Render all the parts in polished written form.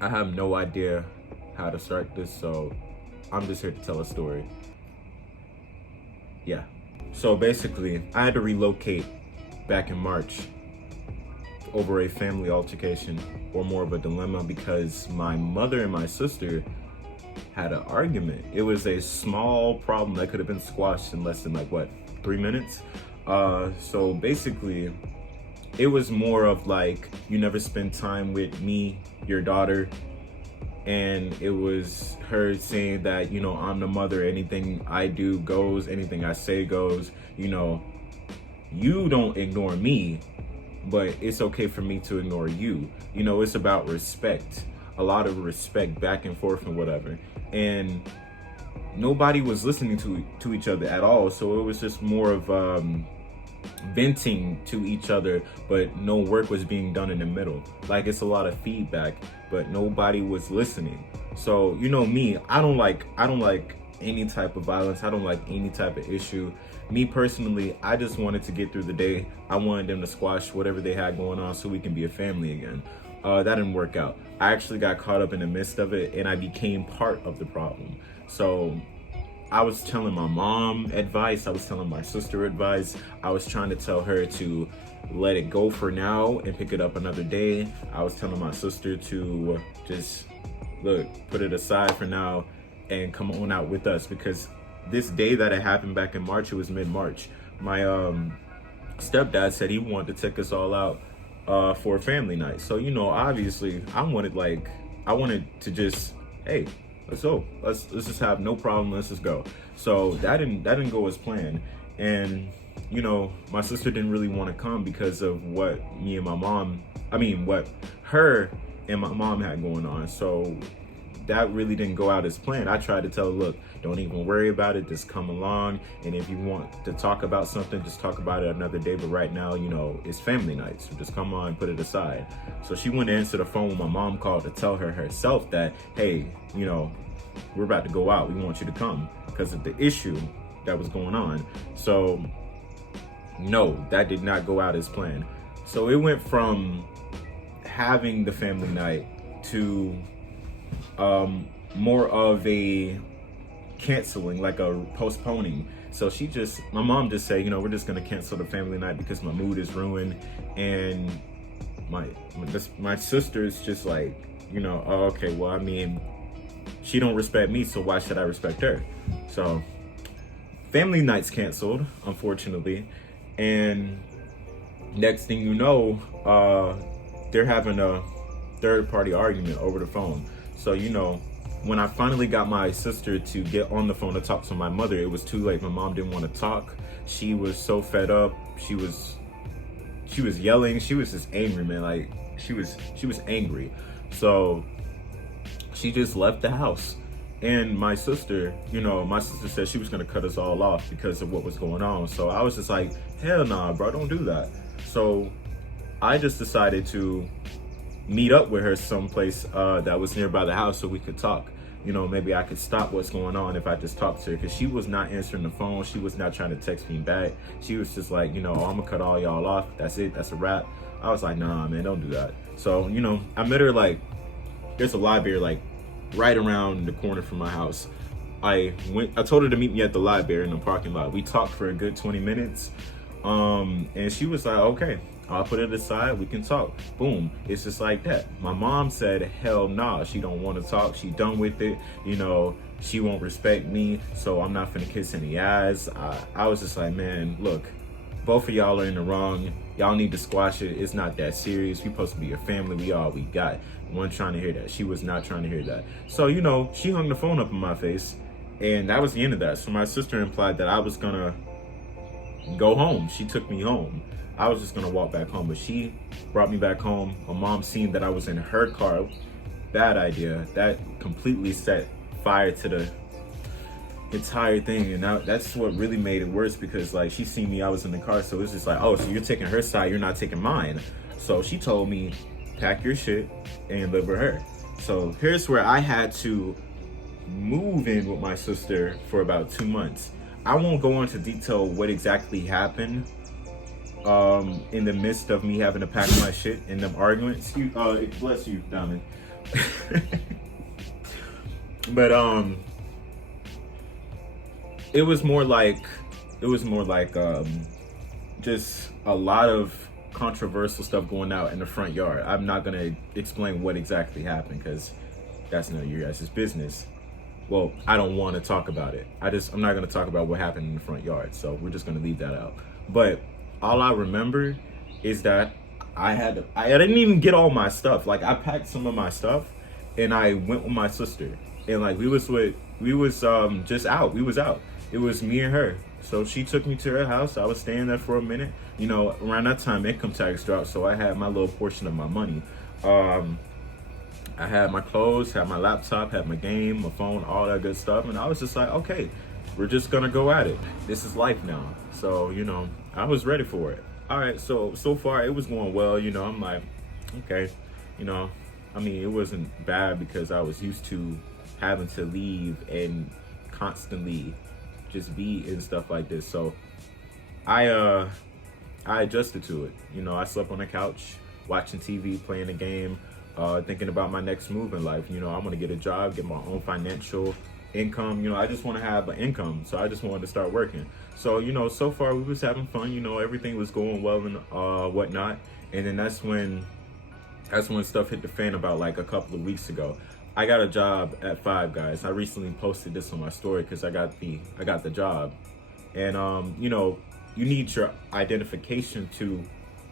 I have no idea how to start this, so I'm just here to tell a story. Yeah. So basically, I had to relocate back in March over a family altercation, or more of a dilemma, because my mother and my sister had an argument. It was a small problem that could have been squashed in less than, like, what, 3 minutes? So basically, it was more of like, you never spend time with me, your daughter. And it was her saying that, I'm the mother, anything I do goes, anything I say goes. You don't ignore me, but it's okay for me to ignore you. It's about respect, a lot of respect back and forth and whatever. And nobody was listening to each other at all. So it was just more of venting to each other, but no work was being done in the middle. Like, it's a lot of feedback, but nobody was listening. So me, I don't like any type of violence. I don't like any type of issue. Me personally, I just wanted to get through the day. I wanted them to squash whatever they had going on so we can be a family again. That didn't work out. I actually got caught up in the midst of it, and I became part of the problem. So I was telling my mom advice, I was telling my sister advice, I was trying to tell her to let it go for now and pick it up another day. I was telling my sister to just, look, put it aside for now and come on out with us, because this day that it happened back in March, it was mid-March, my stepdad said he wanted to take us all out for a family night. So, obviously I wanted to just, hey, let's go. Let's just have no problem. Let's just go. So that didn't go as planned. And my sister didn't really want to come because of what what her and my mom had going on. So that really didn't go out as planned. I tried to tell her, look, don't even worry about it. Just come along. And if you want to talk about something, just talk about it another day. But right now, it's family night. So just come on, put it aside. So she went to answer the phone when my mom called to tell her herself that, hey, we're about to go out. We want you to come because of the issue that was going on. So no, that did not go out as planned. So it went from having the family night to more of a canceling, like a postponing. So my mom just said, we're just gonna cancel the family night because my mood is ruined. And my sister's just like, oh, okay, well, she don't respect me, so why should I respect her? So family night's canceled, unfortunately. And next thing you know, they're having a third party argument over the phone. So, when I finally got my sister to get on the phone to talk to my mother, it was too late. My mom didn't want to talk. She was so fed up. She was yelling. She was just angry, man. Like, she was angry. So she just left the house. And my sister said she was gonna cut us all off because of what was going on. So I was just like, hell nah, bro, don't do that. So I just decided to meet up with her someplace that was nearby the house so we could talk. Maybe I could stop what's going on if I just talked to her, because she was not answering the phone. She was not trying to text me back. She was just like, I'm gonna cut all y'all off. That's it. That's a wrap. I was like, nah, man, don't do that. So, I met her, like, there's a library, like, right around the corner from my house. I told her to meet me at the library in the parking lot. We talked for a good 20 minutes. And she was like, okay, I'll put it aside, we can talk. Boom. It's just like that. My mom said, hell nah, she don't want to talk. She done with it. She won't respect me, so I'm not finna kiss any ass. I was just like, man, look, both of y'all are in the wrong. Y'all need to squash it. It's not that serious. We supposed to be a family. We all we got. One trying to hear that. She was not trying to hear that. So, she hung the phone up in my face, and that was the end of that. So my sister implied that I was gonna go home. She took me home. I was just gonna walk back home, but she brought me back home. My mom seen that I was in her car. Bad idea. That completely set fire to the entire thing, and that's what really made it worse, because, like, she seen me, I was in the car, so it's just like, oh, so you're taking her side, you're not taking mine. So she told me, pack your shit and live with her. So here's where I had to move in with my sister for about 2 months. I won't go into detail what exactly happened in the midst of me having to pack my shit and them arguments. Bless you, Diamond. But it was more like just a lot of controversial stuff going out in the front yard. I'm not gonna explain what exactly happened because that's none of your guys' business. Well, I don't want to talk about it. I'm not gonna talk about what happened in the front yard. So we're just gonna leave that out. But all I remember is that I didn't even get all my stuff. Like I packed some of my stuff and I went with my sister. And like we was just out. We was out. It was me and her. So she took me to her house. I was staying there for a minute. You know, around that time income tax dropped, so I had my little portion of my money. I had my clothes, had my laptop, had my game, my phone, all that good stuff. And I was just like, okay, we're just gonna go at it. This is life now. So, you know, I was ready for it. All right, so far it was going well. You know, I'm like, okay, you know, I mean, it wasn't bad because I was used to having to leave and constantly just be and stuff like this. So I adjusted to it. You know, I slept on the couch, watching TV, playing a game, thinking about my next move in life. You know, I want to get a job, get my own financial income. You know, I just want to have an income. So I just wanted to start working. So, you know, so far we was having fun. You know, everything was going well and whatnot. And then that's when stuff hit the fan about like a couple of weeks ago. I got a job at Five Guys. I recently posted this on my story because I got the job. And you know, you need your identification to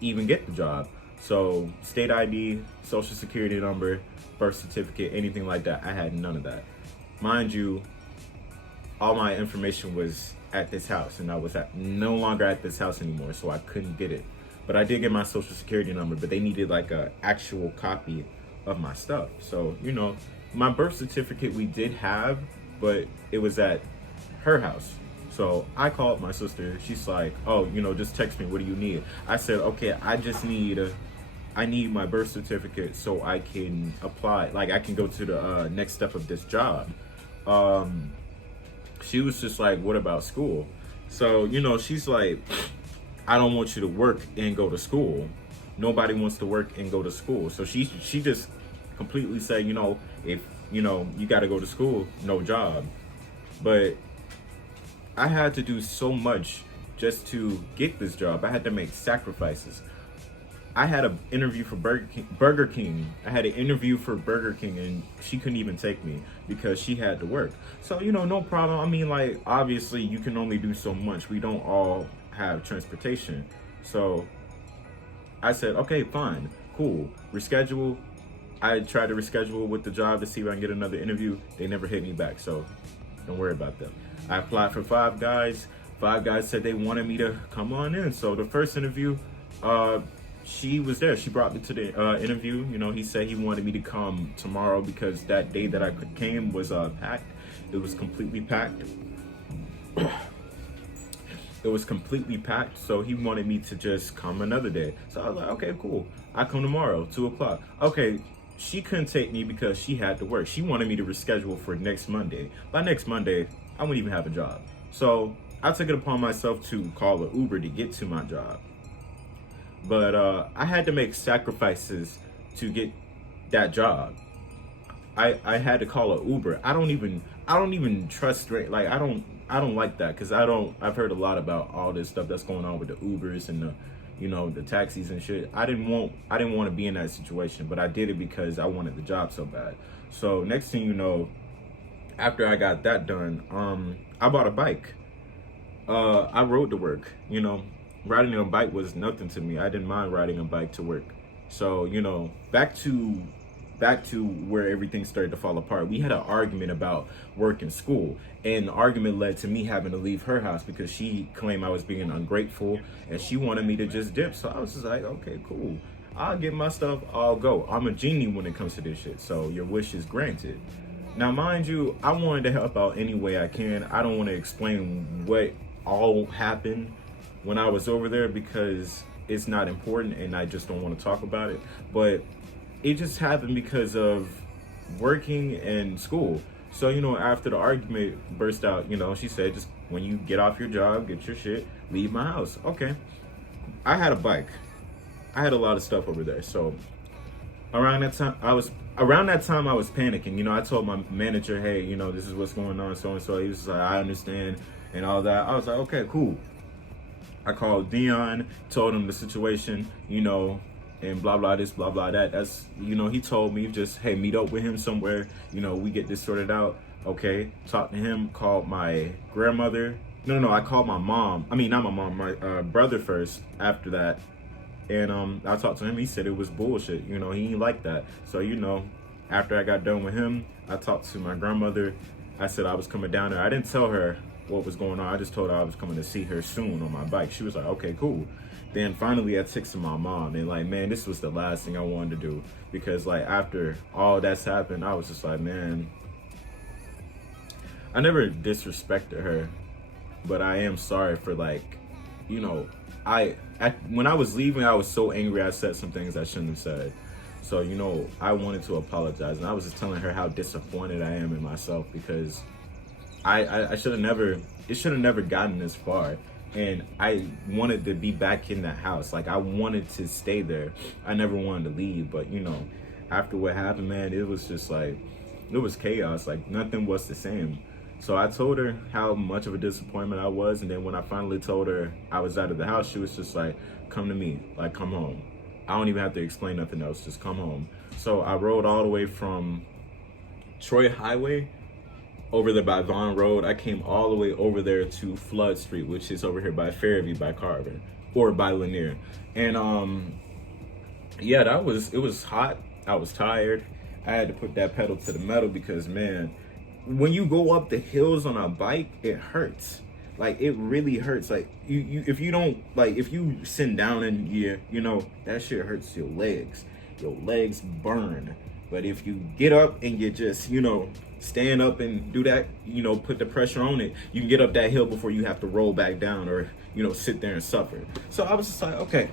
even get the job. So state ID, social security number, birth certificate, anything like that. I had none of that. Mind you, all my information was at this house, and I was no longer at this house anymore, so I couldn't get it. But I did get my social security number, but they needed like a actual copy of my stuff. So, you know, my birth certificate we did have, but it was at her house. So I called my sister. She's like, oh, you know, just text me. What do you need? I said, okay, I need my birth certificate so I can apply. Like I can go to the next step of this job. She was just like, what about school? So, you know, she's like, I don't want you to work and go to school. Nobody wants to work and go to school. So she just completely said, you know, if, you know, you got to go to school, no job. But I had to do so much just to get this job. I had to make sacrifices. I had an interview for Burger King. I had an interview for Burger King and she couldn't even take me because she had to work. So, you know, no problem. I mean, like, obviously you can only do so much. We don't all have transportation. So I said, okay, fine, cool. Reschedule. I tried to reschedule with the job to see if I can get another interview. They never hit me back, so don't worry about them. I applied for Five Guys. Five Guys said they wanted me to come on in. So the first interview, she was there. She brought me to the interview. You know, he said he wanted me to come tomorrow because that day that I came was packed. It was completely packed. It was completely packed, so he wanted me to just come another day. So I was like, okay, cool. I come tomorrow, 2:00. Okay, she couldn't take me because she had to work. She wanted me to reschedule for next Monday. By next Monday, I wouldn't even have a job. So I took it upon myself to call an Uber to get to my job. But I had to make sacrifices to get that job. I had to call an Uber. I don't even trust, like I don't like that because I've heard a lot about all this stuff that's going on with the Ubers and the, you know, the taxis and shit. I didn't want to be in that situation, but I did it because I wanted the job so bad. So next thing you know, after I got that done, I bought a bike. I rode to work. You know, riding a bike was nothing to me. I didn't mind riding a bike to work. So, you know, back to where everything started to fall apart. We had an argument about work and school, and the argument led to me having to leave her house because she claimed I was being ungrateful and she wanted me to just dip. So I was just like, okay, cool. I'll get my stuff, I'll go. I'm a genie when it comes to this shit, so your wish is granted. Now, mind you, I wanted to help out any way I can. I don't want to explain what all happened when I was over there because it's not important and I just don't want to talk about it. But it just happened because of working and school. So, you know, after the argument burst out, you know, she said, just when you get off your job, get your shit, leave my house. Okay. I had a bike. I had a lot of stuff over there. So around that time I was panicking. You know, I told my manager, hey, you know, this is what's going on, so and so. He was just like, I understand and all that. I was like, okay, cool. I called Dion, told him the situation, you know, and blah blah this, blah blah that. That's, you know, he told me just, hey, meet up with him somewhere, you know, we get this sorted out. Okay, talked to him, called my grandmother. No, I called my mom. I mean, not my mom, my brother first after that. And I talked to him. He said it was bullshit. You know, he didn't like that. So, you know, after I got done with him, I talked to my grandmother. I said I was coming down there. I didn't tell her what was going on. I just told her I was coming to see her soon on my bike. She was like, okay, cool. Then finally I texted my mom and like, man, this was the last thing I wanted to do. Because like after all that's happened, I was just like, man, I never disrespected her, but I am sorry for like, you know, when I was leaving, I was so angry. I said some things I shouldn't have said. So, you know, I wanted to apologize, and I was just telling her how disappointed I am in myself because I should have never. It should have never gotten this far, and I wanted to be back in that house. Like I wanted to stay there. I never wanted to leave, but you know, after what happened, man, it was just like it was chaos. Like nothing was the same. So I told her how much of a disappointment I was, and then when I finally told her I was out of the house, she was just like, come to me, like come home. I don't even have to explain nothing else, just come home. So I rode all the way from Troy Highway over there by Vaughn Road. I came all the way over there to Flood Street, which is over here by Fairview by Carver, or by Lanier. And yeah, it was hot. I was tired. I had to put that pedal to the metal because man, when you go up the hills on a bike, it hurts. Like it really hurts. Like you if you don't like if you sit down and you know that shit hurts your legs. Your legs burn. But if you get up and you just, you know, stand up and do that, you know, put the pressure on it, you can get up that hill before you have to roll back down or, you know, sit there and suffer. So I was just like, okay.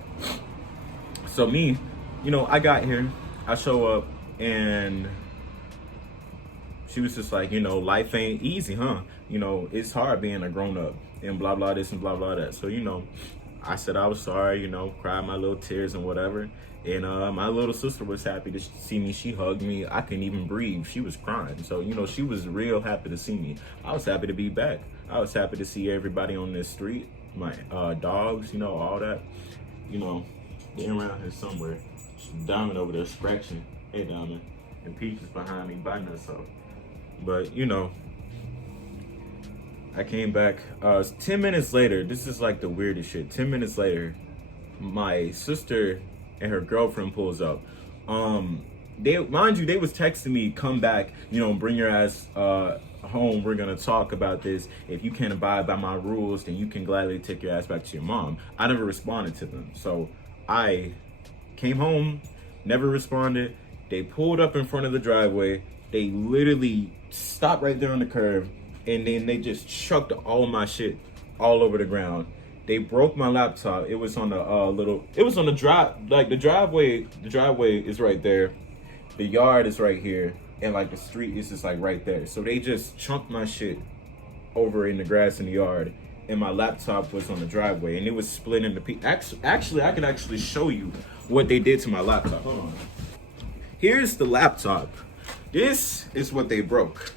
So me, you know, I got here, I show up and she was just like, you know, life ain't easy, huh? You know, it's hard being a grown up and blah, blah, this and blah, blah, that. So, you know, I said I was sorry, you know, cried my little tears and whatever. And my little sister was happy to see me. She hugged me. I couldn't even breathe. She was crying. So, you know, she was real happy to see me. I was happy to be back. I was happy to see everybody on this street, my dogs, you know, all that. You know, they're around here somewhere. Diamond over there scratching. Hey, Diamond. And Peach is behind me biting herself. But, you know, I came back 10 minutes later. This is like the weirdest shit. 10 minutes later, my sister and her girlfriend pulls up. They, mind you, they was texting me, come back, you know, bring your ass home. We're gonna talk about this. If you can't abide by my rules, then you can gladly take your ass back to your mom. I never responded to them. So I came home, never responded. They pulled up in front of the driveway. They literally stopped right there on the curb, and then they just chucked all my shit all over the ground. They broke my laptop. It was on the drive, like the driveway is right there. The yard is right here, and like the street is just like right there. So they just chunked my shit over in the grass in the yard, and my laptop was on the driveway, and it was split into pieces. Actually, I can actually show you what they did to my laptop. Hold on. Here's the laptop. This is what they broke.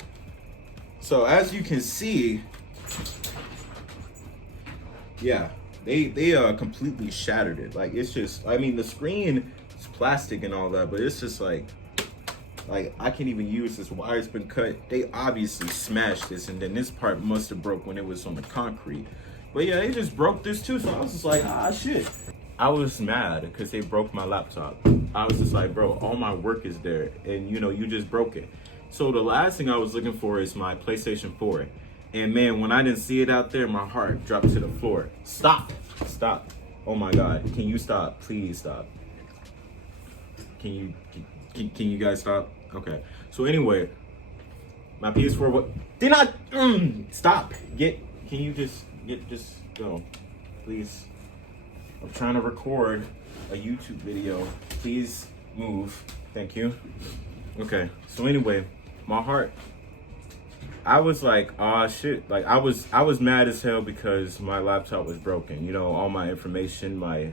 So as you can see, yeah, they completely shattered it. Like it's just, I mean, the screen is plastic and all that, but it's just like I can't even use this. Wire's been cut. They obviously smashed this, and then this part must have broke when it was on the concrete. But yeah, they just broke this too. So I was just like, ah, shit. I was mad because they broke my laptop. I was just like, bro, all my work is there, and you know, you just broke it. So the last thing I was looking for is my PlayStation 4. And man, when I didn't see it out there, my heart dropped to the floor. Stop. Oh my God. Can you stop? Please stop. Can you guys stop? Okay. So anyway, my PS4, what? Did not, stop. Can you just go, please? I'm trying to record a YouTube video. Please move. Thank you. Okay. So anyway, my heart, I was like, ah, shit. Like I was mad as hell because my laptop was broken. You know, all my information, my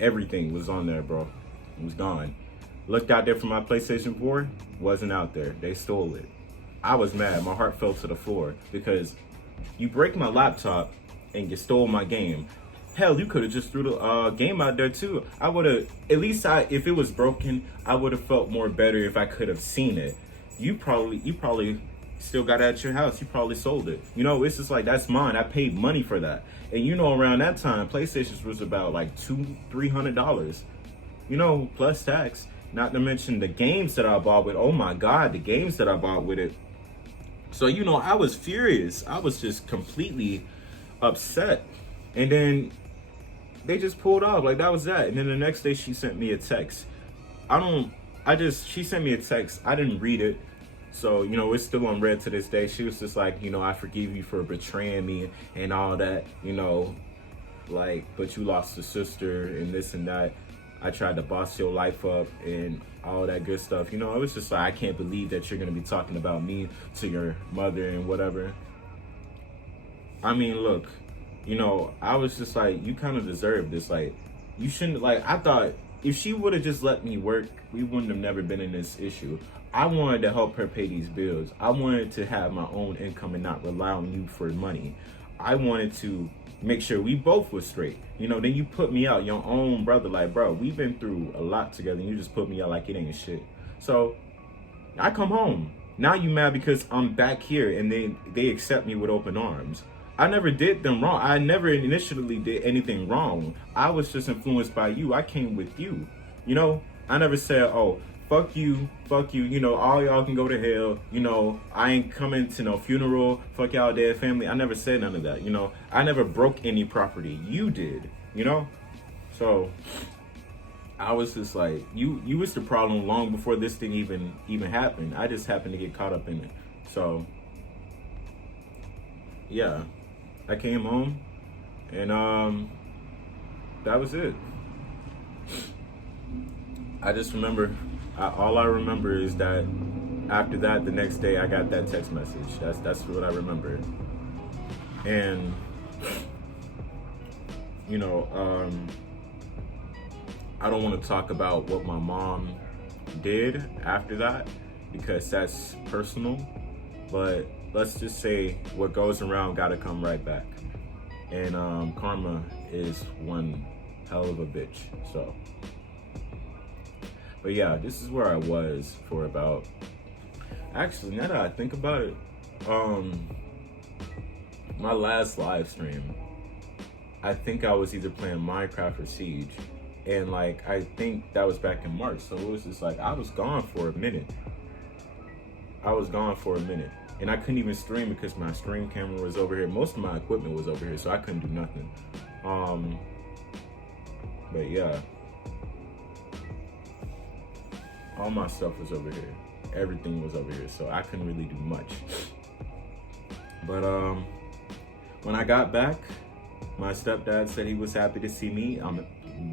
everything was on there, bro. It was gone. Looked out there for my PlayStation 4, wasn't out there. They stole it. I was mad. My heart fell to the floor because you break my laptop and you stole my game. Hell, you could have just threw the game out there too. I would have, at least if it was broken, I would have felt more better if I could have seen it. You probably still got it at your house. You probably sold it. You know, it's just like, that's mine. I paid money for that. And you know, around that time, PlayStations was about like $200-300. You know, plus tax. Not to mention the games that I bought with. Oh my God, the games that I bought with it. So, you know, I was furious. I was just completely upset. And then they just pulled off. Like, that was that. And then the next day she sent me a text. She sent me a text. I didn't read it. So, you know, it's still on red to this day. She was just like, you know, I forgive you for betraying me and all that, you know, like, but you lost a sister and this and that. I tried to boss your life up and all that good stuff. You know, it was just like, I can't believe that you're going to be talking about me to your mother and whatever. I mean, look, you know, I was just like, you kind of deserve this. Like, you shouldn't, like, I thought if she would have just let me work, we wouldn't have never been in this issue. I wanted to help her pay these bills. I wanted to have my own income and not rely on you for money. I wanted to make sure we both were straight. You know, then you put me out, your own brother, like, bro, we've been through a lot together and you just put me out like it ain't shit. So I come home. Now you mad because I'm back here and they accept me with open arms. I never did them wrong. I never initially did anything wrong. I was just influenced by you. I came with you. You know, I never said, oh, fuck you, you know, all y'all can go to hell, you know, I ain't coming to no funeral, fuck y'all dead family. I never said none of that, you know. I never broke any property. You did, you know. So I was just like, you was the problem long before this thing even happened. I just happened to get caught up in it. So yeah, I came home and that was it. I just remember, all I remember is that after that, the next day I got that text message. That's what I remember. And you know, I don't want to talk about what my mom did after that because that's personal, but let's just say what goes around gotta come right back. And karma is one hell of a bitch. So, but yeah, this is where I was for about, actually, now that I think about it, my last live stream, I think I was either playing Minecraft or Siege. And like, I think that was back in March. So it was just like, I was gone for a minute. And I couldn't even stream because my stream camera was over here. Most of my equipment was over here, so I couldn't do nothing. But yeah. All my stuff was over here. Everything was over here, so I couldn't really do much. But when I got back, my stepdad said he was happy to see me.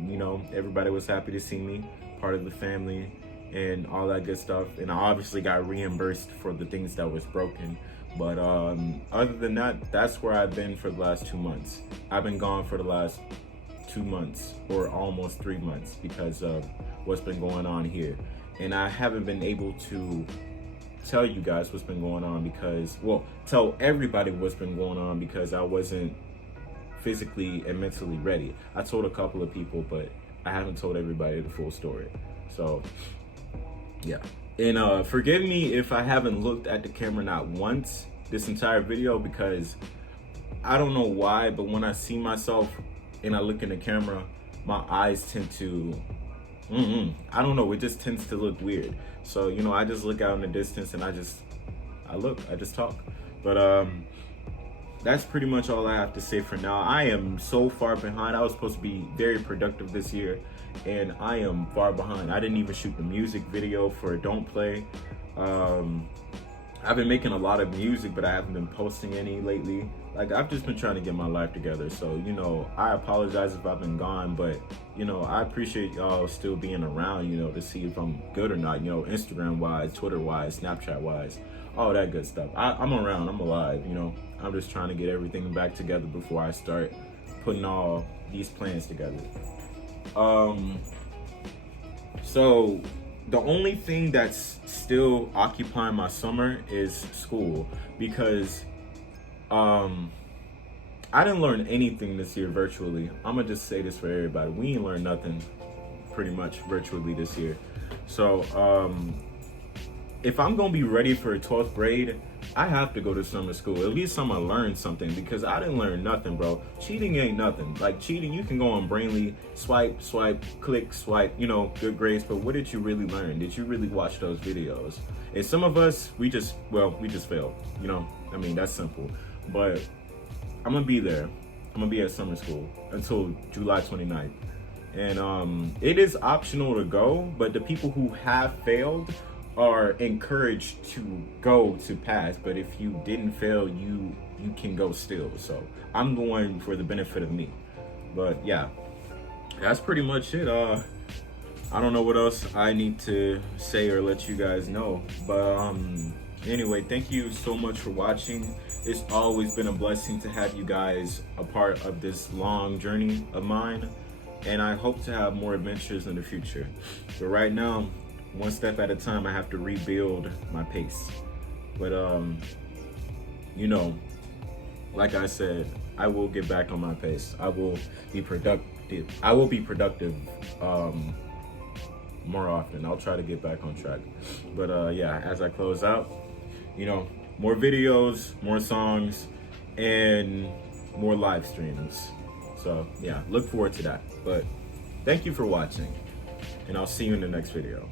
You know, everybody was happy to see me, part of the family and all that good stuff. And I obviously got reimbursed for the things that was broken. But other than that, that's where I've been for the last 2 months. I've been gone for the last 2 months or almost 3 months because of what's been going on here. And I haven't been able to tell you guys what's been going on because, well, tell everybody what's been going on because I wasn't physically and mentally ready. I told a couple of people, but I haven't told everybody the full story. So, yeah. And forgive me if I haven't looked at the camera not once this entire video because I don't know why, but when I see myself and I look in the camera, my eyes tend to, I don't know, it just tends to look weird. So, you know, I just look out in the distance and I just talk. But that's pretty much all I have to say for now. I am so far behind. I was supposed to be very productive this year and I am far behind. I didn't even shoot the music video for Don't Play. I've been making a lot of music, but I haven't been posting any lately. Like, I've just been trying to get my life together. So, you know, I apologize if I've been gone, but, you know, I appreciate y'all still being around, you know, to see if I'm good or not, you know, Instagram-wise, Twitter-wise, Snapchat-wise, all that good stuff. I'm around, I'm alive, you know. I'm just trying to get everything back together before I start putting all these plans together. So the only thing that's still occupying my summer is school, because I didn't learn anything this year virtually. I'm gonna just say this for everybody. We ain't learned nothing pretty much virtually this year. So if I'm gonna be ready for 12th grade, I have to go to summer school. At least I'm gonna learn something, because I didn't learn nothing, bro. Cheating ain't nothing. Like, cheating, you can go on Brainly, swipe, click, swipe, you know, good grades, but what did you really learn? Did you really watch those videos? And some of us, we just failed, you know? I mean, that's simple. But I'm gonna be there. I'm gonna be at summer school until July 29th. And it is optional to go, but the people who have failed are encouraged to go to pass. But if you didn't fail, you can go still. So I'm going for the benefit of me. But yeah, that's pretty much it. I don't know what else I need to say or let you guys know, but anyway, thank you so much for watching. It's always been a blessing to have you guys a part of this long journey of mine, and I hope to have more adventures in the future. But right now, one step at a time, I have to rebuild my pace. But you know, like I said, I will get back on my pace. I will be productive. More often. I'll try to get back on track. But yeah, as I close out, you know, more videos, more songs, and more live streams. So yeah, look forward to that. But thank you for watching, and I'll see you in the next video.